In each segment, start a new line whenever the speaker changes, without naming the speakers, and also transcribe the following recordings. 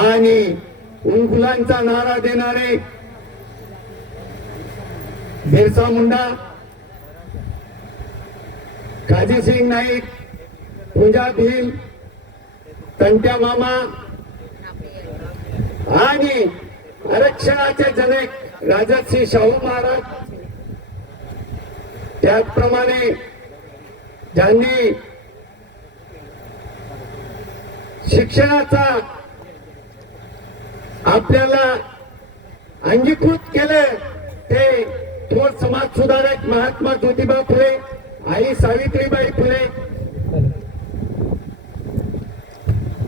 आणि उंकुलांचा नारा देणारे बिरसा मुंडा काजीसिंग नाईक पूजा भील तंट्या मामा आणि आरक्षणाचे जनक राजर्षी शाहू महाराज. त्याचप्रमाणे ज्यांनी शिक्षणाचा आपल्याला अंगीकृत केलं ते थोर समाज सुधारक महात्मा ज्योतिबा फुले आई सावित्रीबाई फुले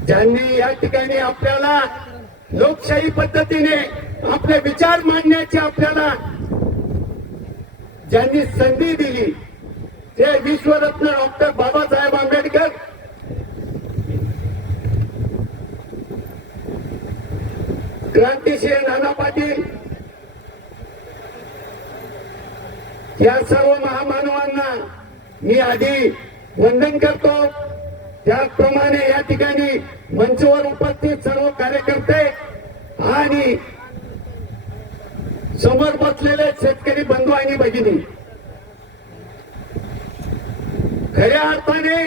ज्यांनी या ठिकाणी आपल्याला लोकशाही पद्धतीने आपले विचार मांडण्याची आपल्याला ज्यांनी संधी दिली ते विश्वरत्न डॉक्टर बाबासाहेब आंबेडकर क्रांतिशील नाना पाटील. या सर्व महामानवांना मी आधी वंदन करतो. त्याचप्रमाणे या ठिकाणी मंचवर उपस्थित सर्व कार्यकर्ते आणि समोर बसलेले शेतकरी बंधू आणि भगिनी. खऱ्या अर्थाने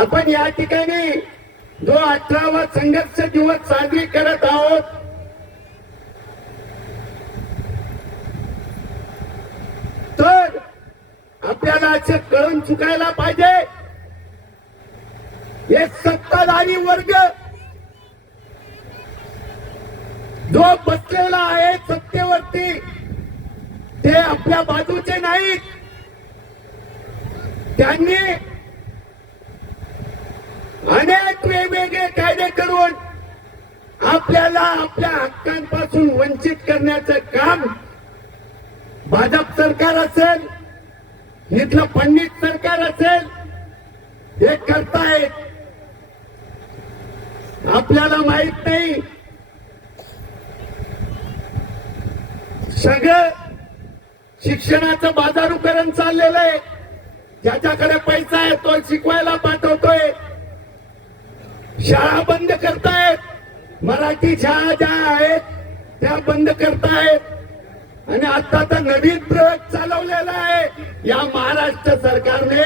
आपण या ठिकाणी जो अठरावा संघर्ष दिवस साजरी करत आहोत तर आपल्याला असे कळून चुकायला पाहिजे. हे सत्ताधारी वर्ग जो बसलेला आहे सत्तेवरती ते आपल्या बाजूचे नाहीत. त्यांनी अनेक वेगवेगळे कायदे करून आपल्याला आपल्या हक्कांपासून वंचित करण्याचं काम भाजप सरकार असेल इथलं पंडित सरकार असेल हे करतायत. आपल्याला माहीत नाही. सगळं शिक्षणाचं बाजारूकरण चाललेलं आहे. ज्याच्याकडे पैसा आहे तो शिकवायला पाठवतोय. शाळा बंद करतायत. मराठी शाळा ज्या आहेत त्या बंद करतायत. आणि आता तर नवीन प्रयोग चालवलेला आहे. या महाराष्ट्र सरकारने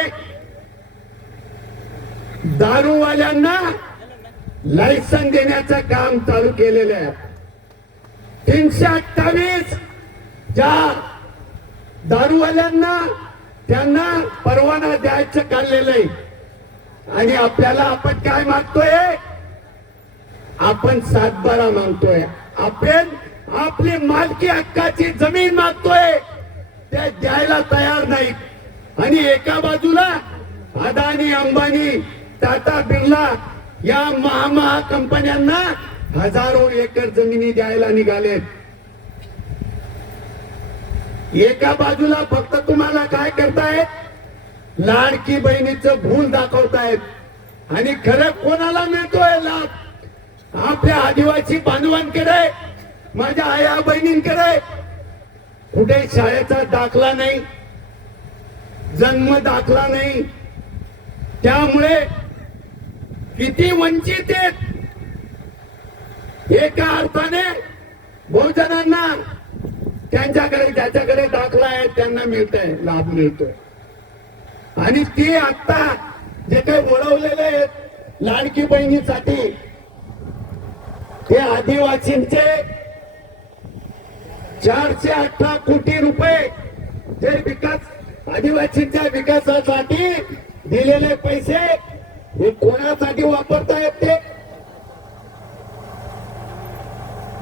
दारूवाल्यांना लायसन देण्याचं काम चालू केलेलं आहे. तीनशे अठ्ठावीस ज्या दारूवाल्यांना त्यांना परवाना द्यायचं काढलेलं आहे. आणि आपल्याला आपण काय मागतोय? आपण सातबारा मागतोय. आपण आपली मालकी हक्काची जमीन मागतोय. ते द्यायला तयार नाही आणि एका बाजूला अदानी अंबानी टाटा बिर्ला या महामहा कंपन्यांना हजारो एकर जमिनी द्यायला निघालेत. एका बाजूला फक्त तुम्हाला काय करतायत? लाडकी बहिणीचं भूल दाखवतायत. आणि खरं कोणाला मिळतोय लाभ? आपल्या आदिवासी बांधवांकडे माझ्या आया बहिणींकडे. कुठे शाळेचा दाखला नाही जन्म दाखला नाही. त्यामुळे किती वंचित आहेत? एका अर्थाने बहुजनांना त्यांच्याकडे ज्याच्याकडे दाखला आहे त्यांना मिळत आहे लाभ मिळतोय. आणि ती आता जे काही वळवलेले आहेत लाडकी बहिणीसाठी ते आदिवासींचे चारशे अठरा कोटी रुपये ते विकास आदिवासींच्या विकासासाठी दिलेले पैसे हे कोणासाठी वापरतायत ते?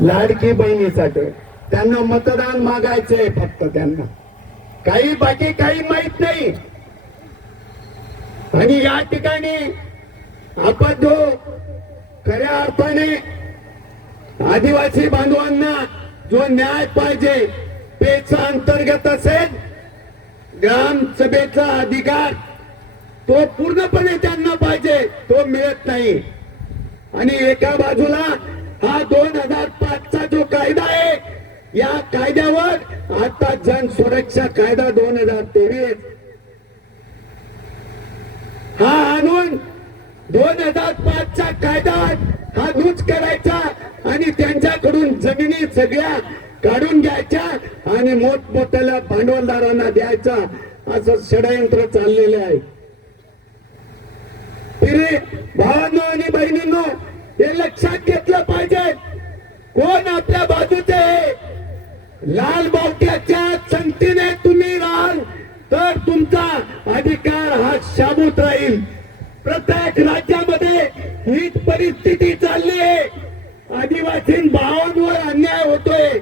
लाडकी बहिणीसाठी. त्यांना मतदान मागायचंय फक्त त्यांना. काही बाकी काही माहीत नाही. आणि या ठिकाणी आपण जो खऱ्या अर्थाने आदिवासी बांधवांना जो न्याय पाहिजे पेचा अंतर्गत असेल ग्रामसभेचा अधिकार तो पूर्णपणे त्यांना पाहिजे तो मिळत नाही. आणि एका बाजूला हा दोन हजार पाचचा जो कायदा आहे या कायद्यावर आता जन सुरक्षा कायदा दोन हजार तेवीस हा आणून दोन हजार पाचचा कायदा हा लूज करायचा आणि त्यांच्याकडून जमिनी सगळ्या काढून घ्यायच्या आणि मोठमोठ्याला भांडवलदारांना द्यायचा असं षडयंत्र चाललेलं आहे. फिरे भावांनो आणि बहिणींनो हे लक्षात घेतलं पाहिजे. कोण आपल्या बाजूचे लाल बावट्याच्या संगतीने तुम्ही राहाल तर तुमचा अधिकार प्रत्येक राज्यामध्ये हीच परिस्थिती चालली आहे. आदिवासी भावांवर अन्याय होतोय.